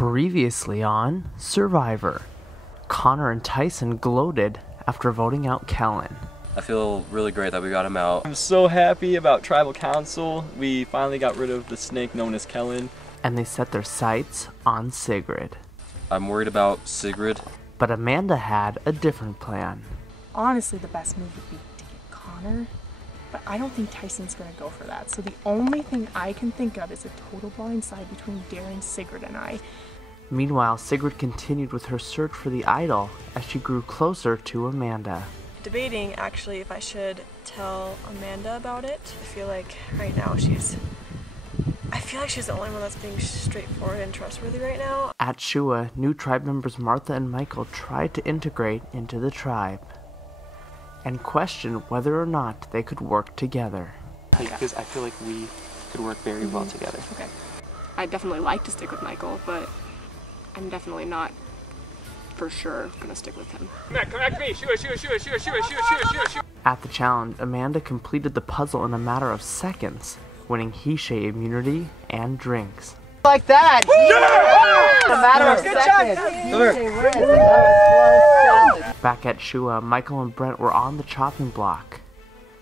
Previously on Survivor, Connor and Tyson gloated after voting out Kellen. I feel really great that we got him out. I'm so happy about Tribal Council. We finally got rid of the snake known as Kellen. And they set their sights on Sigrid. I'm worried about Sigrid. But Amanda had a different plan. Honestly, the best move would be to get Connor, but I don't think Tyson's going to go for that. So the only thing I can think of is a total blindside between Darren, Sigrid, and I. Meanwhile, Sigrid continued with her search for the idol as she grew closer to Amanda. Debating actually if I should tell Amanda about it. I feel like right now she's the only one that's being straightforward and trustworthy right now. At Shua, new tribe members Martha and Michael tried to integrate into the tribe and questioned whether or not they could work together. Because I feel like we could work very well together. Okay. I'd definitely like to stick with Michael, but I'm definitely not for sure gonna stick with him. Come back to me! Shoot! At the challenge, Amanda completed the puzzle in a matter of seconds, winning Hishe immunity and drinks. Like that! Yeah! In a matter of seconds. Back at Shua, Michael and Brent were on the chopping block.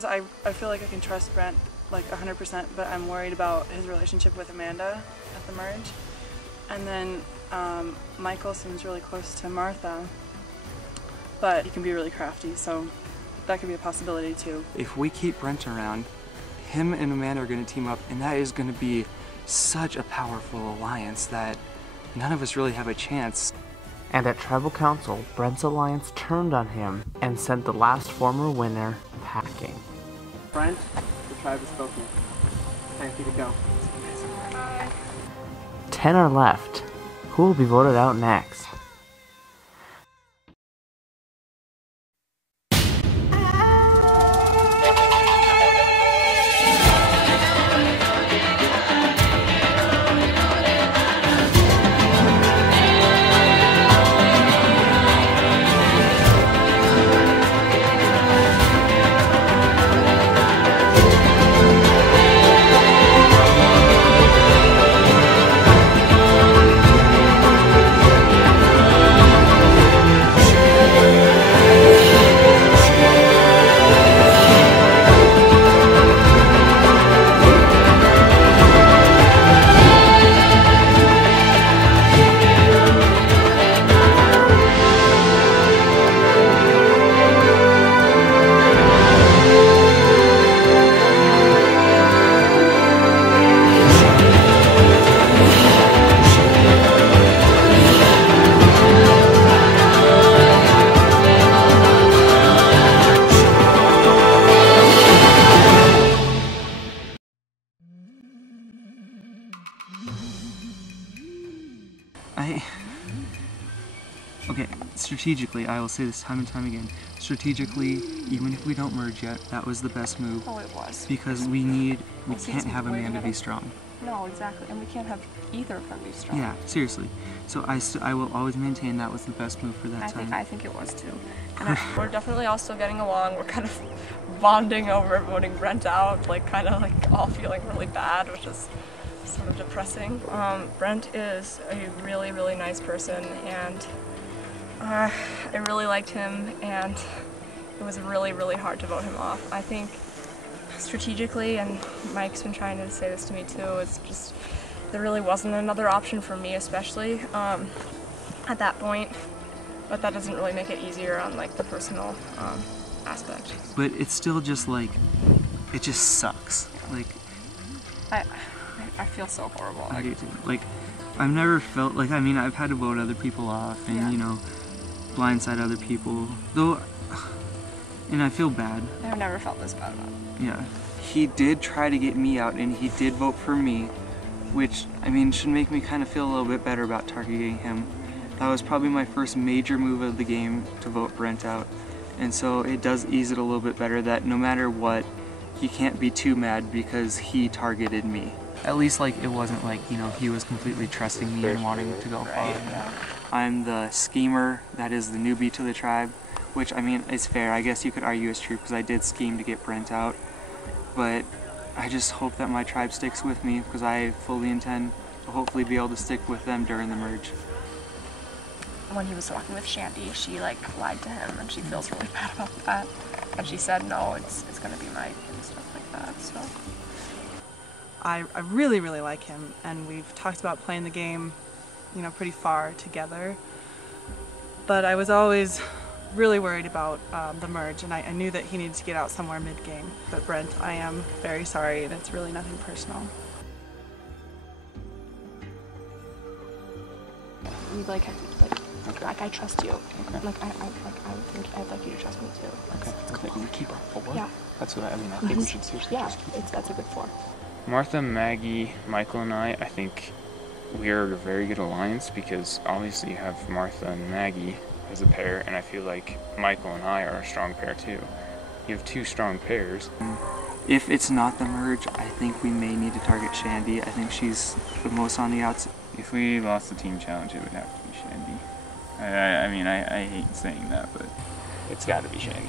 I feel like I can trust Brent like 100%, but I'm worried about his relationship with Amanda at the merge. And then Michael seems really close to Martha, but he can be really crafty, so that could be a possibility too. If we keep Brent around, him and Amanda are going to team up, and that is going to be such a powerful alliance that none of us really have a chance. And at Tribal Council, Brent's alliance turned on him and sent the last former winner packing. Brent, the tribe has spoken. Time for you to go. 10 are left. Who will be voted out next? Okay, strategically, I will say this time and time again, strategically, even if we don't merge yet, that was the best move. Oh, it was. Because we can't have Amanda be strong. No, exactly, and we can't have either of them be strong. Yeah, seriously. So I will always maintain that was the best move for that time. I think it was too. And we're definitely all still getting along. We're kind of bonding over voting Brent out, kind of all feeling really bad, which is sort of depressing. Brent is a really, really nice person, and I really liked him, and it was really, really hard to vote him off. I think strategically, and Mike's been trying to say this to me too, it's just there really wasn't another option for me, especially at that point, but that doesn't really make it easier on the personal aspect. But it's still just it just sucks. I feel so horrible. I do too. I've never felt I've had to vote other people off and yeah. Blindside other people, though, and I feel bad. I've never felt this bad about it. Yeah. He did try to get me out, and he did vote for me, which, should make me kind of feel a little bit better about targeting him. That was probably my first major move of the game to vote Brent out, and so it does ease it a little bit better that no matter what, he can't be too mad because he targeted me. At least it wasn't he was completely trusting me and wanting to go far. I'm the schemer that is the newbie to the tribe, which is fair. I guess you could argue is true because I did scheme to get Brent out, but I just hope that my tribe sticks with me because I fully intend hopefully be able to stick with them during the merge. When he was talking with Shandy, she like lied to him and she feels really bad about that. And she said, no, it's gonna be Mike and stuff like that, so. I really, really like him, and we've talked about playing the game, you know, pretty far together. But I was always really worried about the merge, and I knew that he needed to get out somewhere mid-game. But Brent, I am very sorry, and it's really nothing personal. You like I trust you. Okay. Like I'd like you to trust me too. Okay. We keep our 4. Yeah. That's what I mean. I think we should seriously just keep it. That's a good 4. Martha, Maggie, Michael, and I think we are a very good alliance because obviously you have Martha and Maggie as a pair, and I feel like Michael and I are a strong pair too. You have 2 strong pairs. If it's not the merge, I think we may need to target Shandy. I think she's the most on the outside. If we lost the team challenge, it would have to be Shandy. I mean, I hate saying that, but it's got to be Shandy.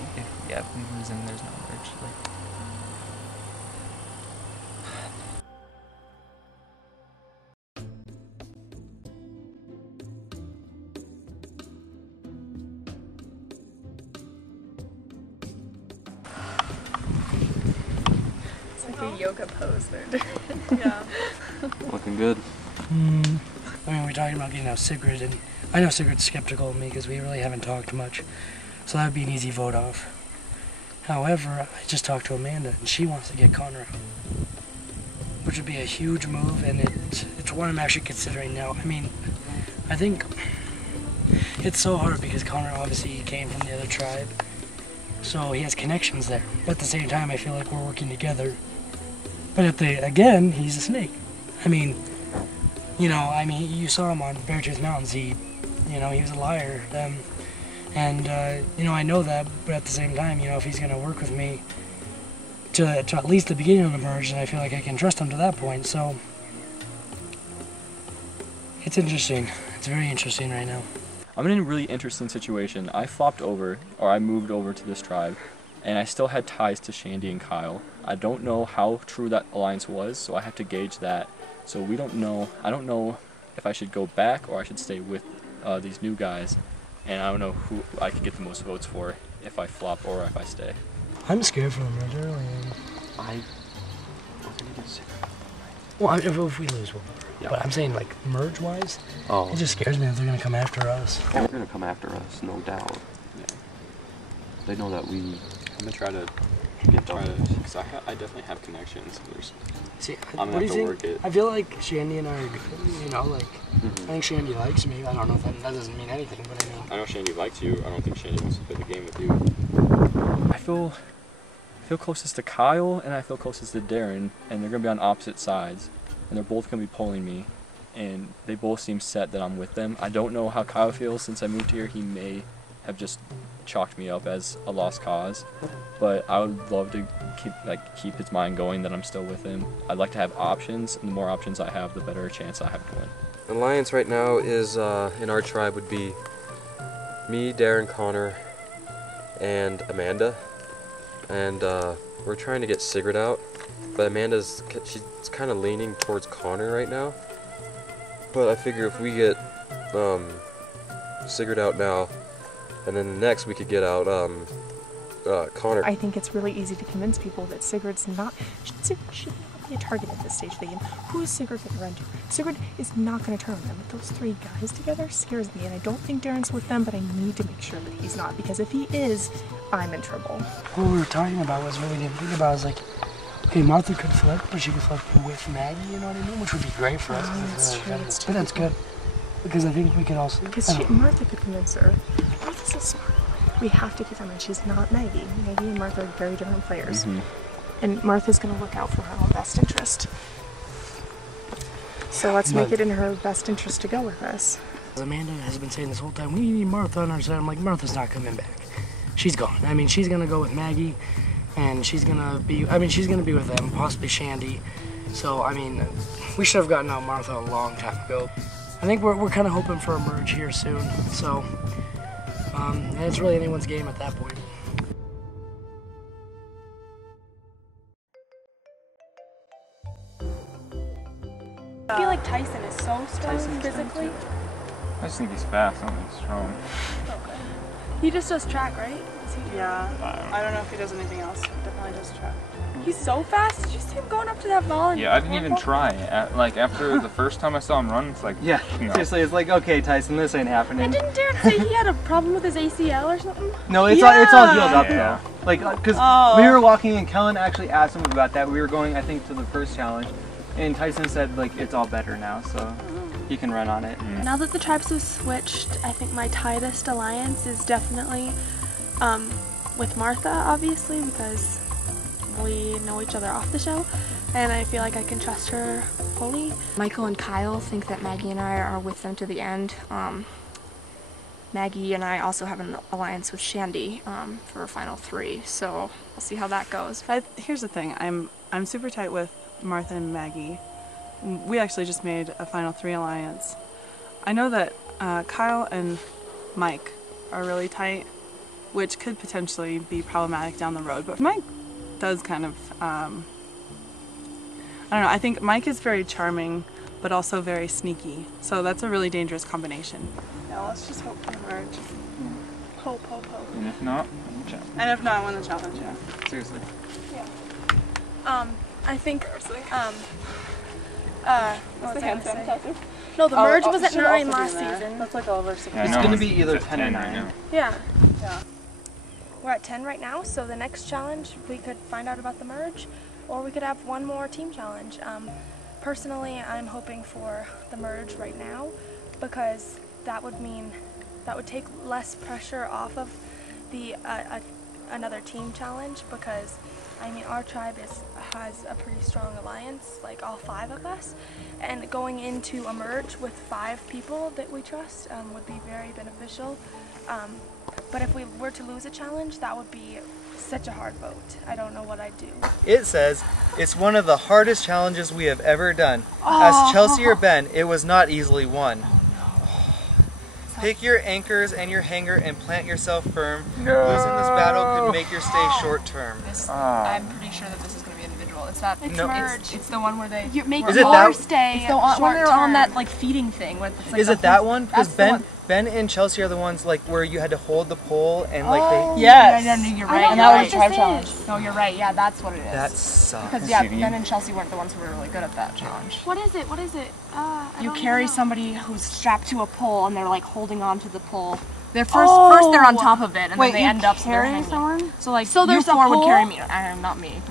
If we lose and there's no merge, like. It's like a yoga pose they're doing. Yeah. Looking good. I mean, we're talking about getting out Sigrid, and I know Sigrid's skeptical of me because we really haven't talked much, so that would be an easy vote off. However, I just talked to Amanda, and she wants to get Connor out, which would be a huge move, and it's one I'm actually considering now. I mean, I think it's so hard because Connor obviously came from the other tribe, so he has connections there. But at the same time, I feel like we're working together. But again, he's a snake. I mean, you saw him on Beartooth Mountains. He was a liar. I know that, but at the same time, if he's going to work with me to at least the beginning of the merge, then I feel like I can trust him to that point. So it's interesting. It's very interesting right now. I'm in a really interesting situation. I moved over to this tribe, and I still had ties to Shandy and Kyle. I don't know how true that alliance was, so I have to gauge that. So we don't know. I don't know if I should go back or I should stay with these new guys, and I don't know who I could get the most votes for if I flop or if I stay. I'm scared for the merge early. We're gonna get sick. Well, if we lose, we'll. Yeah. But I'm saying, like, merge-wise, it just scares me that they're gonna come after us. They're gonna come after us, no doubt. Yeah. They know that we. I'm gonna try to get because I definitely have connections. See, I'm what do you think? Work it. I feel like Shandy and I are good, I think Shandy likes me. I don't know if that doesn't mean anything, but I mean. I know Shandy likes you. I don't think Shandy wants to play the game with you. I feel closest to Kyle and I feel closest to Darren, and they're gonna be on opposite sides, and they're both gonna be pulling me, and they both seem set that I'm with them. I don't know how Kyle feels since I moved here. He may have just chalked me up as a lost cause, but I would love to keep his mind going that I'm still with him. I'd like to have options, and the more options I have, the better chance I have to win. The alliance right now is in our tribe would be me, Darren, Connor, and Amanda, and we're trying to get Sigrid out, but she's kind of leaning towards Connor right now. But I figure if we get Sigrid out now, and then next we could get out Connor. I think it's really easy to convince people that Sigrid should not be a target at this stage of the game. Who is Sigrid going to run to? Sigrid is not going to turn on them, but those 3 guys together scares me, and I don't think Darren's with them, but I need to make sure that he's not, because if he is, I'm in trouble. What we were talking about was what we didn't think about was like, okay, Martha could flip, but she could flip with Maggie, you know what I mean? Which would be great for us. But that's good. Because I think we could also... Because Martha could convince her. Martha's so smart. We have to keep them in. She's not Maggie. Maggie and Martha are very different players. Mm-hmm. And Martha's going to look out for her own best interest. So let's make it in her best interest to go with us. Amanda has been saying this whole time, we need Martha on our side. I'm like, Martha's not coming back. She's gone. I mean, she's going to go with Maggie, and she's going to be with them, possibly Shandy. So, I mean, we should have gotten out Martha a long time ago. I think we're kind of hoping for a merge here soon. So, and it's really anyone's game at that point. I feel like Tyson is strong Tyson's physically? I just think he's fast, I don't think he's strong. Okay. He just does track, right? Yeah. I don't know if he does anything else. He definitely does track. He's so fast. Did you see him going up to that ball? And Yeah, I didn't even try. Like after the first time I saw him run, it's like Yeah, no. seriously, it's like, okay, Tyson, this ain't happening. And didn't Darren say he had a problem with his ACL or something? No, it's all healed up Yeah. though. Like, cause we were walking and Kellen actually asked him about that. We were going, I think, to the first challenge, and Tyson said like it's all better now, so he can run on it. Now that the tribes have switched, I think my tightest alliance is definitely with Martha, obviously, because we know each other off the show, and I feel like I can trust her fully. Michael and Kyle think that Maggie and I are with them to the end. Maggie and I also have an alliance with Shandy for final 3, so we'll see how that goes. Here's the thing, I'm super tight with Martha and Maggie. We actually just made a final 3 alliance. I know that Kyle and Mike are really tight, which could potentially be problematic down the road, but Mike does kind of, I don't know, I think Mike is very charming, but also very sneaky, so that's a really dangerous combination. Yeah, let's just hope for the merge. Hope. And if not, win the challenge. And if not, win the challenge, yeah. Seriously. I think, what's the hand sanitizer? No, the merge was at should 9 also be last in there. season. That's like all of our support. It's gonna be either 10 or 9. Right now. Yeah. Yeah. We're at 10 right now, so the next challenge we could find out about the merge, or we could have one more team challenge. Personally, I'm hoping for the merge right now, because that would take less pressure off of the another team challenge, because I mean our tribe has a pretty strong alliance, like all 5 of us, and going into a merge with 5 people that we trust would be very beneficial. But if we were to lose a challenge, that would be such a hard vote. I don't know what I'd do. It says, it's one of the hardest challenges we have ever done. As Chelsea or Ben, it was not easily won. Pick your anchors and your hanger and plant yourself firm. Losing this battle could make your stay short term. I'm pretty sure that this is going to be individual. It's not. It's No. merge. It's the one where they Make Is it your that- stay It's the one where they're on short-term. that like feeding thing. With, it's like Is the it that whole- one? Because that's the one. Ben and Chelsea are the ones like where you had to hold the pole and like they. Yes. No, you're I right. don't And know that what was a tribe this challenge. is. No, you're right. Yeah, that's what it is. That sucks. Because yeah, Ben and Chelsea weren't the ones who were really good at that challenge. What is it? What is it? I You don't carry know. somebody who's strapped to a pole and they're like holding on to the pole. They're first they're on top of it and then they end up so they're carrying hanging. someone? So like So you there's a 4 would pole? carry me. Not me.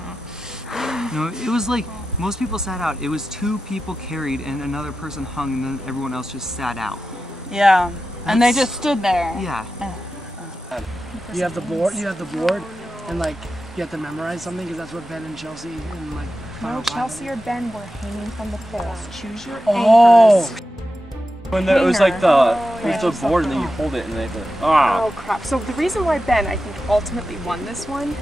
No, it was like, most people sat out. It was 2 people carried and another person hung and then everyone else just sat out. Yeah. And they just stood there. Yeah. You have the board. You have the board, and like you have to memorize something because that's what Ben and Chelsea and like. No, Final Five- Chelsea or Ben were hanging from the poles. Choose your Oh. anchors. When it was like the board and then you hold it and they Oh crap. So the reason why Ben, I think, ultimately won this one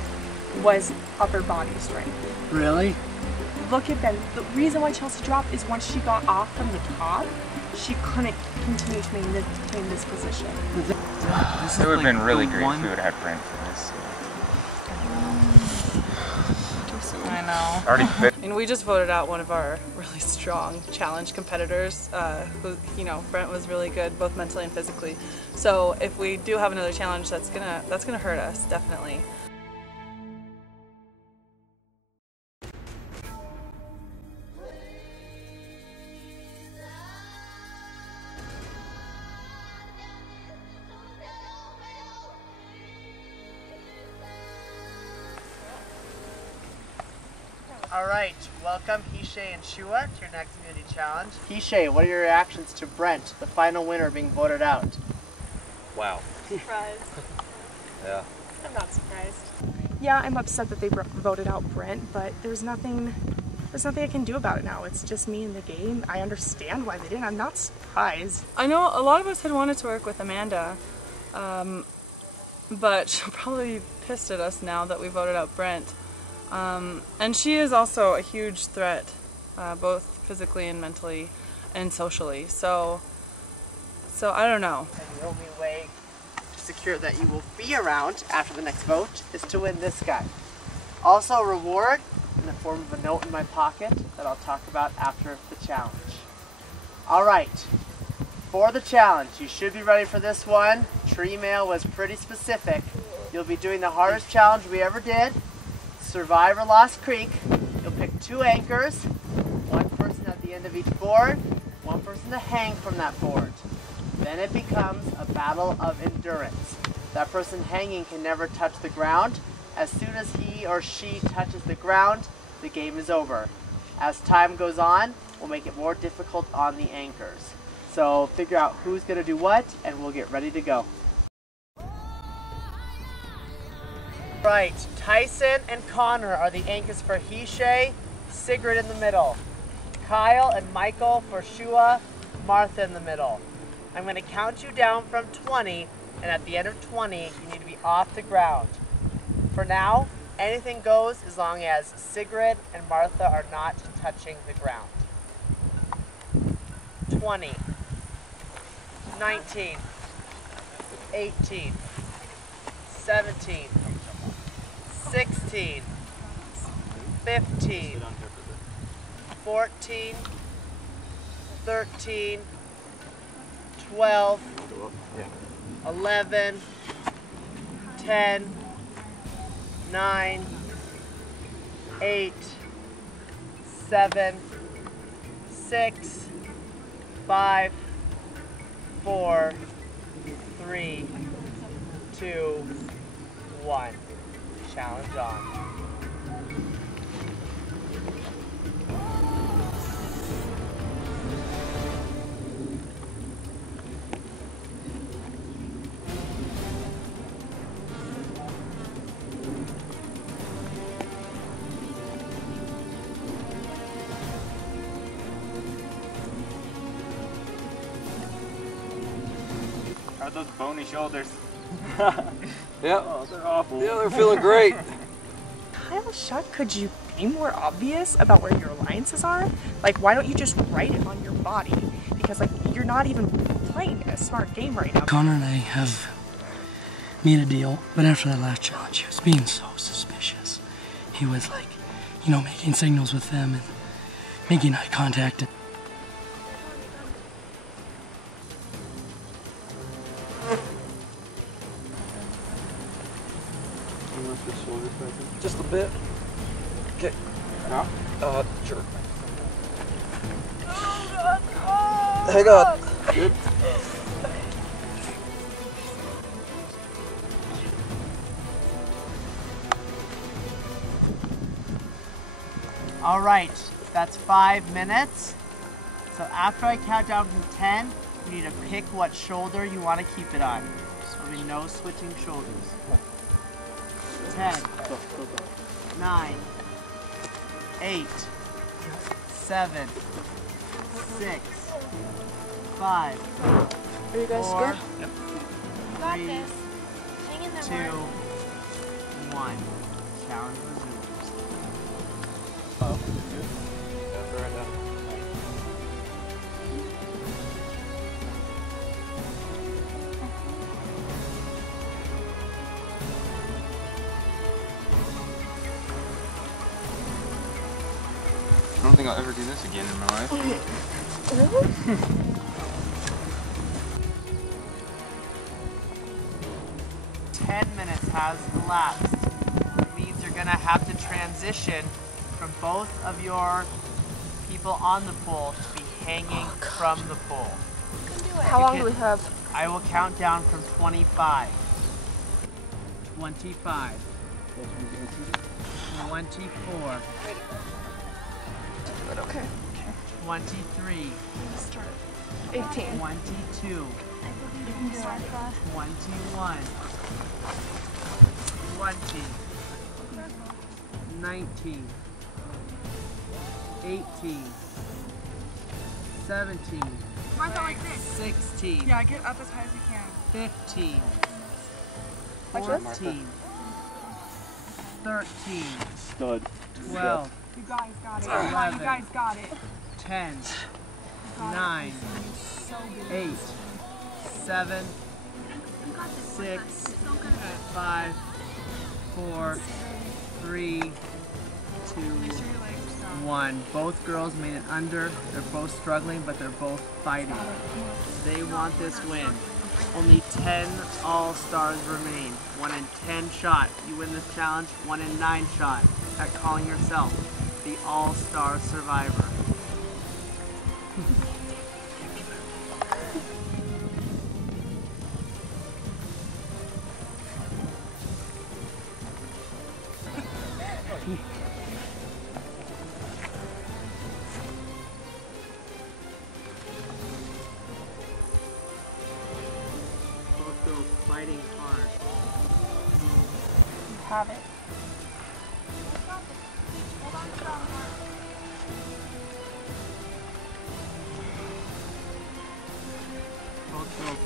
was upper body strength. Really? Look at Ben. The reason why Chelsea dropped is once she got off from the top, she couldn't continue to maintain this position. It would have been really great if we would have had Brent for this. I know. Already fit. And we just voted out one of our really strong challenge competitors, who, you know, Brent was really good both mentally and physically. So if we do have another challenge, that's gonna hurt us, definitely. Alright, welcome Hishe and Shua to your next community challenge. Hishe, what are your reactions to Brent, the final winner, being voted out? Wow. Surprised. Yeah. I'm not surprised. Yeah, I'm upset that they voted out Brent, but there's nothing I can do about it now. It's just me in the game. I understand why they didn't. I'm not surprised. I know a lot of us had wanted to work with Amanda, but she'll probably be pissed at us now that we voted out Brent. And she is also a huge threat, both physically and mentally and socially. So I don't know. And the only way to secure that you will be around after the next vote is to win this guy. Also a reward in the form of a note in my pocket that I'll talk about after the challenge. All right, for the challenge, you should be ready for this one. Tree mail was pretty specific. You'll be doing the hardest challenge we ever did, Survivor Lost Creek. You'll pick 2 anchors, one person at the end of each board, one person to hang from that board. Then it becomes a battle of endurance. That person hanging can never touch the ground. As soon as he or she touches the ground, the game is over. As time goes on, we'll make it more difficult on the anchors. So figure out who's gonna do what, and we'll get ready to go. Right, Tyson and Connor are the anchors for Hishe, Sigrid in the middle. Kyle and Michael for Shua, Martha in the middle. I'm going to count you down from 20, and at the end of 20, you need to be off the ground. For now, anything goes as long as Sigrid and Martha are not touching the ground. 20, 19, 18, 17, 16, 15, 14, 13, 12, 11, 10, 9, 8, 7, 6, 5, 4, 3, 2, 1. Challenge on. Are those bony shoulders? Yep. Oh, they're awful. Yeah, they're feeling great. Kyle, Shuck, could you be more obvious about where your alliances are? Like, why don't you just write it on your body? Because, like, you're not even playing a smart game right now. Connor and I have made a deal, but after that last challenge, he was being so suspicious. He was, like, you know, making signals with them and making eye contact. Just a bit. Okay. Now? Sure. Hang on. Good. All right, that's 5 minutes. So after I count down from 10, you need to pick what shoulder you want to keep it on. So there'll be no switching shoulders. 10, 9, 8, 7, 6, 5, Are you guys 4, good? Yep. 3, 2, 1. Challenge resumes. Oh, good. Yeah, right now. I don't think I'll ever do this again in my life. Really? 10 minutes has elapsed. It means you're gonna have to transition from both of your people on the pole to be hanging from the pole. How long do we have? I will count down from 25. 25. 24. But okay. 23. Start. 18. 22. 21. 20. 19. 18. 17. Martha, like this. 16. Yeah, get up as high as you can. 15. Like this? 14. 13. Stud. 12. You guys got it. 11. You guys got it. 10. 9. 8. 7. 6. 5. 4. 3. 2. 1. Both girls made it under. They're both struggling, but they're both fighting. They want this win. Only 10 all-stars remain. 1 in 10 shot. You win this challenge. 1 in 9 shot at calling yourself the all-star survivor. Both girls fighting hard. You have it. Hold on strong, Mark. Both girls.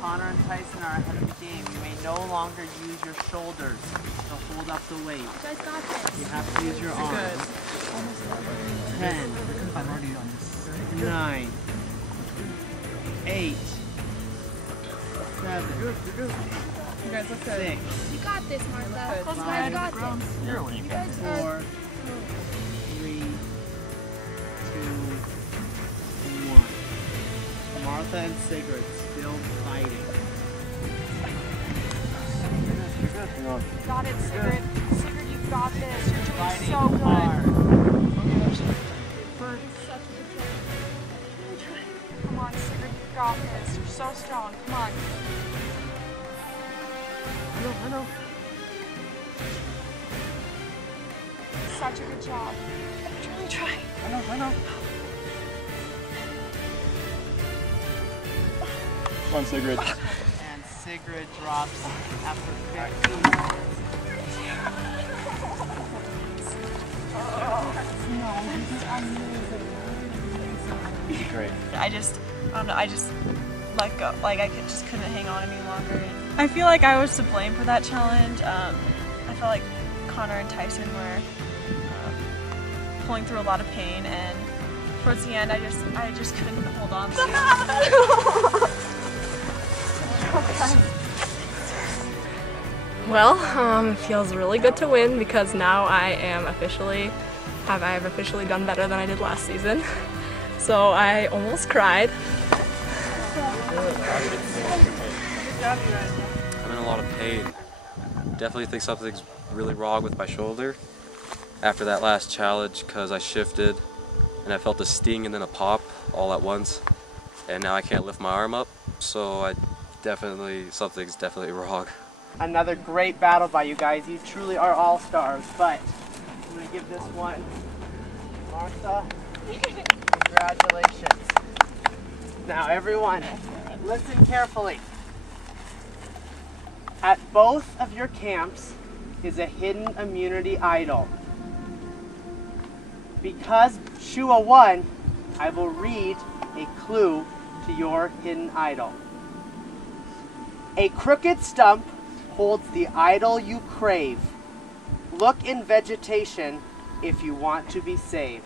Connor and Tyson are ahead of the game. You may no longer use your shoulders to hold up the weight. You guys got this. You have to use your arms. 10, 9, 8, 7, You guys look good. 6, You got this, Martha. You guys got this. You guys 4, 3, 2, 1. Martha and Sigrid still fighting. You got it, Sigrid. Sigrid, you got this. You're doing Fighting so good. hard. Such a good job. Come on, Sigrid, you got this. You're so strong. Come on. I know. Such a good job. I'm really trying. I know. Come on, Sigrid. And Sigrid drops after 15 minutes. Great. I don't know, I just let go. Like, I just couldn't hang on any longer. I feel like I was to blame for that challenge. I felt like Connor and Tyson were pulling through a lot of pain, and towards the end, I just couldn't hold on to it. Well, it feels really good to win because now I have officially done better than I did last season. So I almost cried. I'm in a lot of pain. Definitely think something's really wrong with my shoulder after that last challenge because I shifted and I felt a sting and then a pop all at once, and now I can't lift my arm up, so something's definitely wrong. Another great battle by you guys. You truly are all-stars, but I'm going to give this one Martha. Congratulations. Now everyone, listen carefully. At both of your camps is a hidden immunity idol. Because Shua won, I will read a clue to your hidden idol. A crooked stump holds the idol you crave. Look in vegetation if you want to be saved.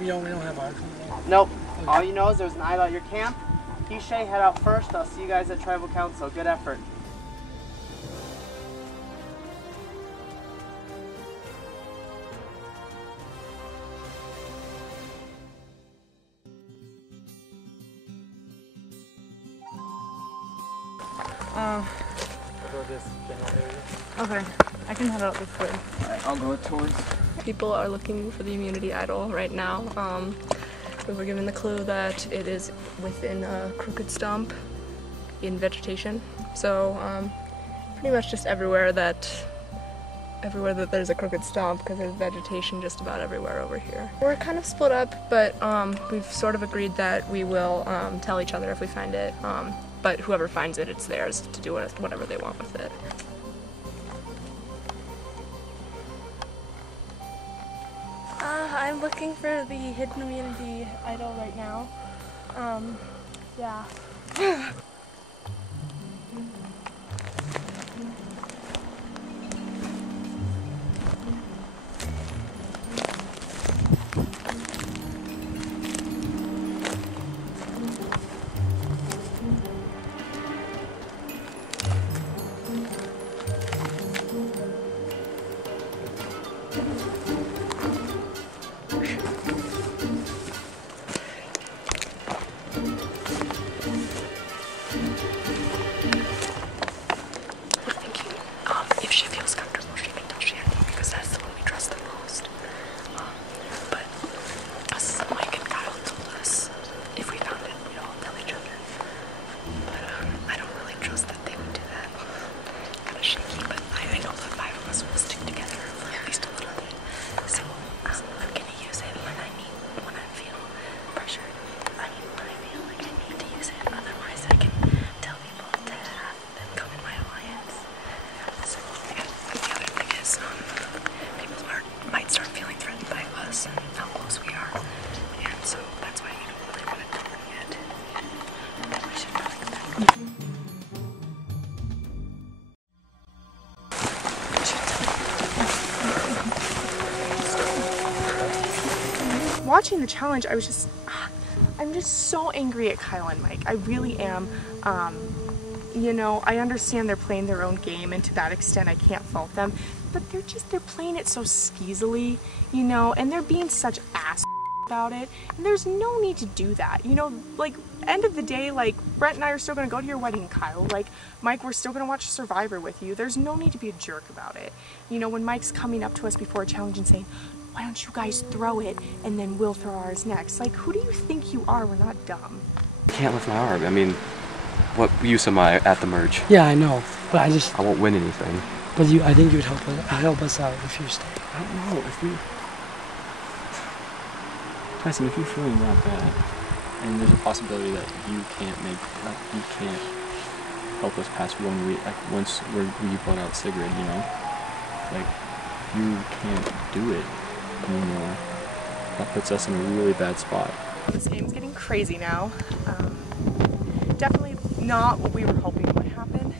We don't have our Nope. All you know is there's an idol at your camp. Kishay, head out first. I'll see you guys at Tribal Council. Good effort. Okay, I can head out this way. Alright, I'll go towards. People are looking for the immunity idol right now. We were given the clue that it is within a crooked stump in vegetation. So pretty much just everywhere that there's a crooked stump, because there's vegetation just about everywhere over here. We're kind of split up, but we've sort of agreed that we will tell each other if we find it. But whoever finds it, it's theirs to do whatever they want with it. I'm looking for the hidden immunity idol right now. Yeah. We're thinking if she feels comfortable, she can touch Shandy because that's the one we trust the most. But us, Mike and Kyle told us if we found it, we'd all tell each other. But I don't really trust that they would do that. Kind of shaky, but I know the five of us will stick together for at least a little bit. So I'm gonna use it when I feel pressured. When I feel like I need to use it. Otherwise, I can tell people to have them come in my alliance. So the other thing is, people might start feeling threatened by us and how close we are. And so that's why we don't really want to tell them yet. But we should probably go back. Watching the challenge, I'm just so angry at Kyle and Mike. I really am. You know, I understand they're playing their own game, and to that extent I can't fault them, but they're playing it so skeezily, you know, and they're being such ass about it, and there's no need to do that, you know. Like, end of the day, like, Brent and I are still gonna go to your wedding, Kyle. Like, Mike, we're still gonna watch Survivor with you. There's no need to be a jerk about it. You know, when Mike's coming up to us before a challenge and saying, why don't you guys throw it and then we'll throw ours next? Like, who do you think you are? We're not dumb. I can't lift my arm. I mean, what use am I at the merge? Yeah, I know, but I won't win anything. But I think you would help us out if you stay. I don't know if we. Tyson, if you're feeling that bad, and there's a possibility that you can't help us past 1 week, like once we brought out Sigrid, you know, like you can't do it anymore. That puts us in a really bad spot. This game's getting crazy now. Definitely not what we were hoping would happen.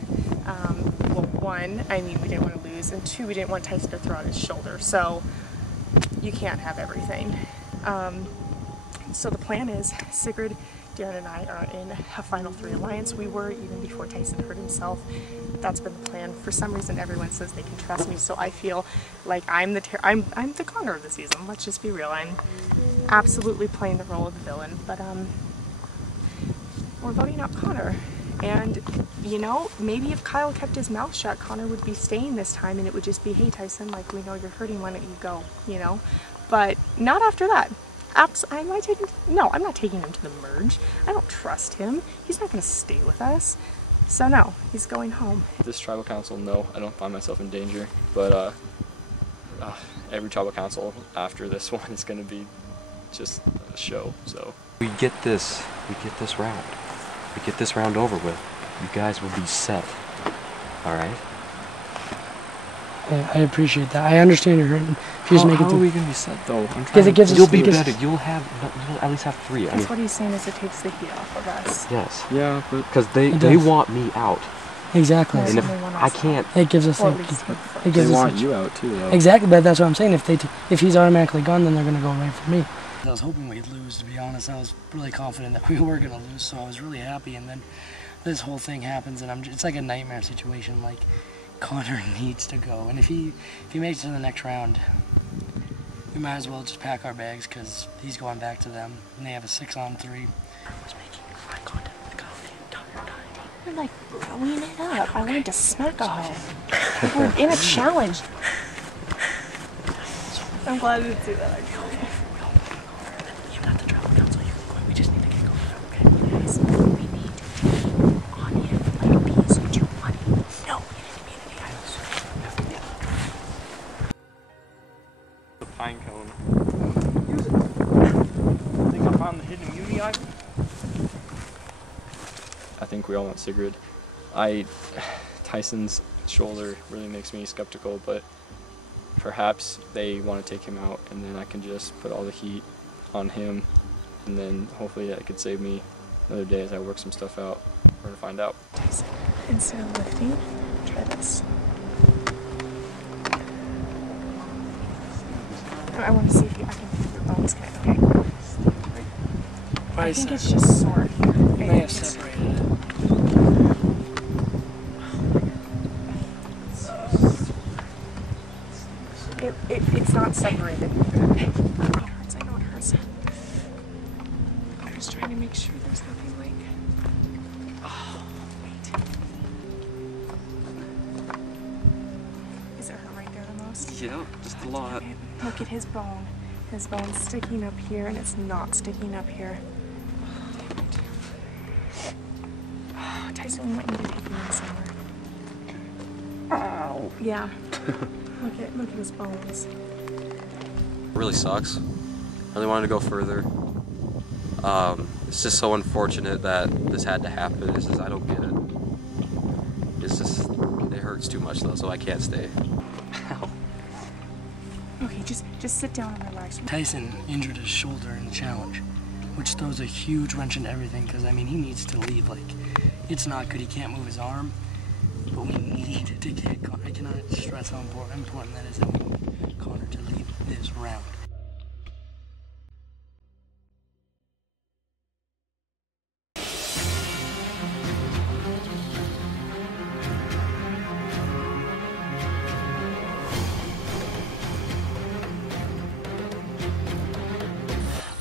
Well, one, I mean, we didn't want to lose, and two, we didn't want Tyson to throw out his shoulder, so you can't have everything. So the plan is Sigrid, Darren, and I are in a Final 3 alliance. We were even before Tyson hurt himself. That's been the plan. For some reason, everyone says they can trust me, so I feel like I'm the Connor of the season. Let's just be real. I'm absolutely playing the role of the villain, but we're voting out Connor. And, you know, maybe if Kyle kept his mouth shut, Connor would be staying this time, and it would just be, hey, Tyson, like, we know you're hurting, why don't you go, you know? But not after that. I'm not taking him to the merge. I don't trust him. He's not going to stay with us. So no, he's going home. This tribal council, no, I don't find myself in danger, but every tribal council after this one is going to be just a show, so. We get this round. We get this round over with. You guys will be set. Alright? Yeah, I appreciate that. I understand you're hurting. If you just make it how are we going to be set though? Because it gives us. You'll be better. You'll at least have 3. That's what he's saying, is it takes the heat off of us. Yes. Yeah, but because they want me out. Exactly. And if I can't, it gives us. They want you out too, though. Exactly, but that's what I'm saying. If he's automatically gone, then they're going to go right for me. I was hoping we'd lose, to be honest. I was really confident that we were going to lose, so I was really happy. And then this whole thing happens, and it's like a nightmare situation. Like, Connor needs to go, and if he makes it to the next round, we might as well just pack our bags because he's going back to them, and they have a 6-on-3. I was making eye contact with Kyle the entire time. You're like blowing it up. I wanted to smack a hoe. We're in a challenge. I'm glad I didn't do that. You're not the tribal council. You can go. We just need to get going. Okay, guys. We need to be on him like bees do honey. No, we need to be in the islands. The pine cone. Use it. I think I found the hidden immunity item. I think we all want Sigrid. Tyson's shoulder really makes me skeptical, but perhaps they want to take him out, and then I can just put all the heat on him, and then hopefully that could save me another day as I work some stuff out. We're gonna find out. Tyson, instead of lifting, try this. I want to see if I can feel your bones kind of okay. I think it's just sore. You may have separated it. It's not separated. It hurts. I know it hurts. I'm just trying to make sure there's nothing like. Oh. Yeah, just a lot. Look at his bone. His bone's sticking up here, and it's not sticking up here. Oh, Tyson, we might need to take him in somewhere. Ow. Yeah. Look at his bones. It really sucks. I really wanted to go further. It's just so unfortunate that this had to happen. It's just, I don't get it. It's just, it hurts too much though, so I can't stay. Ow. Okay, just sit down and relax. Tyson injured his shoulder in the challenge, which throws a huge wrench into everything because, I mean, he needs to leave. Like, it's not good. He can't move his arm, but we need to get Connor. I cannot stress how important that is that we need Connor to leave this round.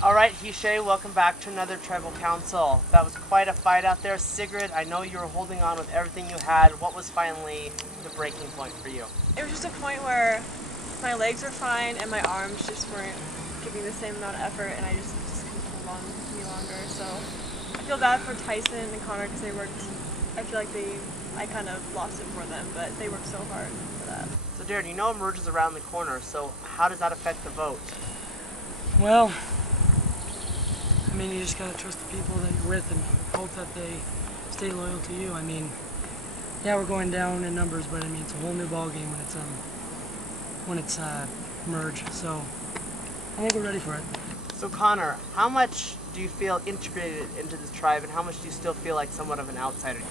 Alright, Hishay, welcome back to another Tribal Council. That was quite a fight out there. Sigrid, I know you were holding on with everything you had. What was finally the breaking point for you? It was just a point where my legs were fine and my arms just weren't giving the same amount of effort, and I just couldn't hold on any longer. So I feel bad for Tyson and Connor because they worked, I feel like I kind of lost it for them, but they worked so hard for that. So Darren, you know Emerge is around the corner, so how does that affect the vote? Well, I mean, you just gotta trust the people that you're with and hope that they stay loyal to you. I mean, yeah, we're going down in numbers, but I mean, it's a whole new ball game when it's merge. So I think we're ready for it. So Connor, how much do you feel integrated into this tribe, and how much do you still feel like somewhat of an outsider?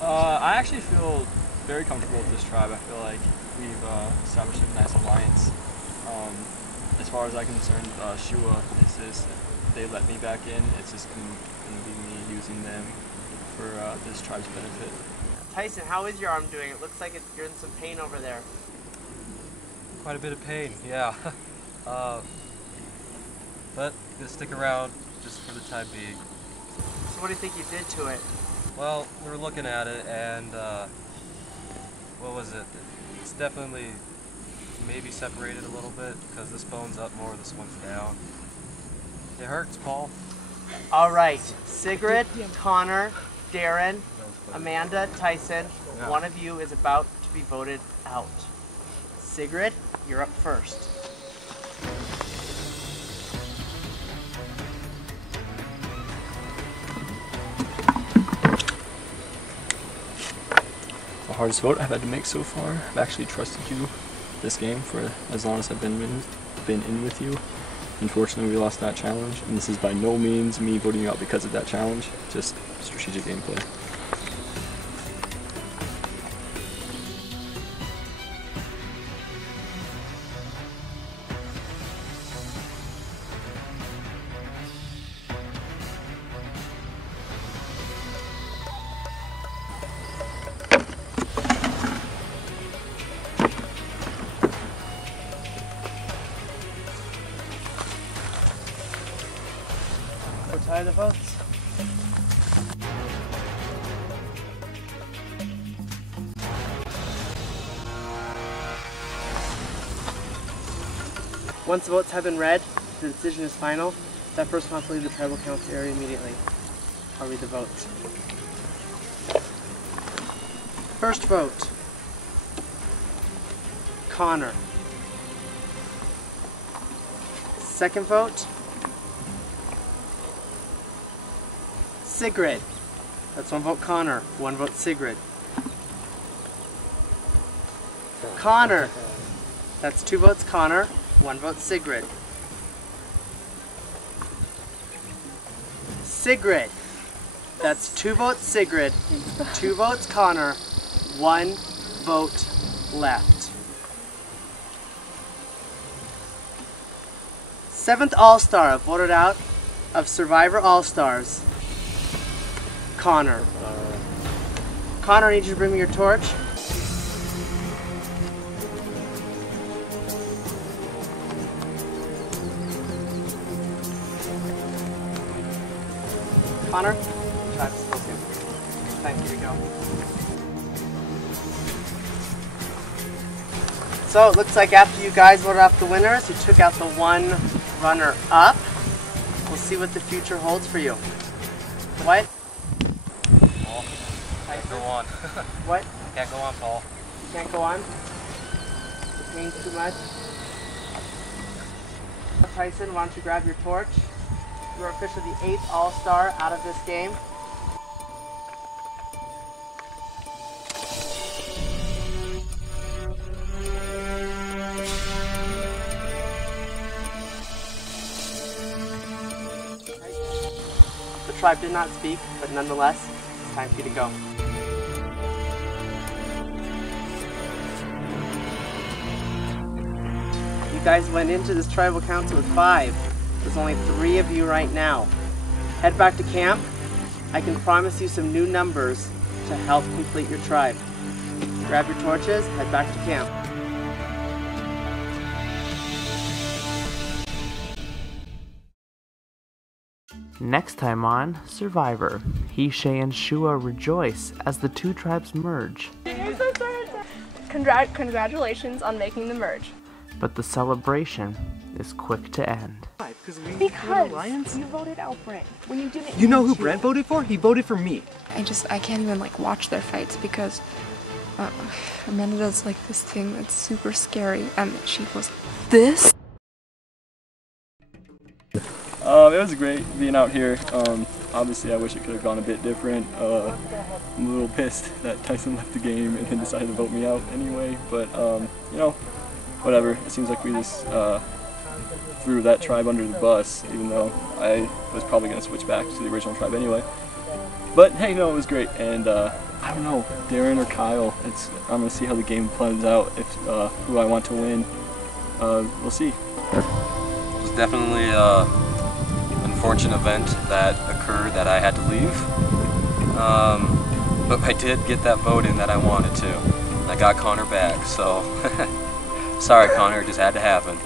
I actually feel very comfortable with this tribe. I feel like we've established a nice alliance. As far as I'm concerned, Shua is this. They let me back in. It's just going to be me using them for this tribe's benefit. Tyson, how is your arm doing? It looks like you're in some pain over there. Quite a bit of pain, yeah. But gonna stick around just for the time being. So what do you think you did to it? Well, we were looking at it, and what was it? It's definitely maybe separated a little bit because this bone's up more, this one's down. It hurts, Paul. All right, Sigrid, Connor, Darren, Amanda, Tyson, one of you is about to be voted out. Sigrid, you're up first. The hardest vote I've had to make so far. I've actually trusted you this game for as long as I've been in with you. Unfortunately, we lost that challenge, and this is by no means me voting you out because of that challenge, just strategic gameplay. We'll tie the votes. Once the votes have been read, the decision is final. That person will have to leave the tribal council area immediately. I'll read the votes. First vote, Connor. Second vote, Sigrid. That's one vote Connor, one vote Sigrid. Connor. That's two votes Connor, one vote Sigrid. Sigrid. That's two votes Sigrid, two votes Connor, one vote left. Seventh All-Star voted out of Survivor All-Stars. Connor. Connor, I need you to bring me your torch. Connor? Thank you, to go. So it looks like after you guys voted off the winners, you took out the one runner-up. We'll see what the future holds for you. What? Paul, can't go on. What? Can't go on, Paul. You can't go on? The pain's too much? Tyson, why don't you grab your torch? You're officially the 8th All-Star out of this game. The tribe did not speak, but nonetheless, it's time for you to go. You guys went into this tribal council with 5. There's only 3 of you right now. Head back to camp. I can promise you some new numbers to help complete your tribe. Grab your torches, head back to camp. Next time on Survivor, Hishay and Shua rejoice as the two tribes merge. Congratulations on making the merge. But the celebration is quick to end. Because you voted out Brent when you didn't. You know who Brent voted for? He voted for me. I can't even like watch their fights because Amanda does like this thing that's super scary, and she goes this. It was great being out here. Obviously, I wish it could have gone a bit different. I'm a little pissed that Tyson left the game and then decided to vote me out anyway. But you know, whatever. It seems like we just threw that tribe under the bus, even though I was probably going to switch back to the original tribe anyway. But hey, no, it was great. And I don't know, Darren or Kyle. I'm going to see how the game plays out. If who I want to win, we'll see. It was definitely unfortunate event that occurred that I had to leave, but I did get that vote in that I wanted to. I got Connor back, so sorry Connor, it just had to happen.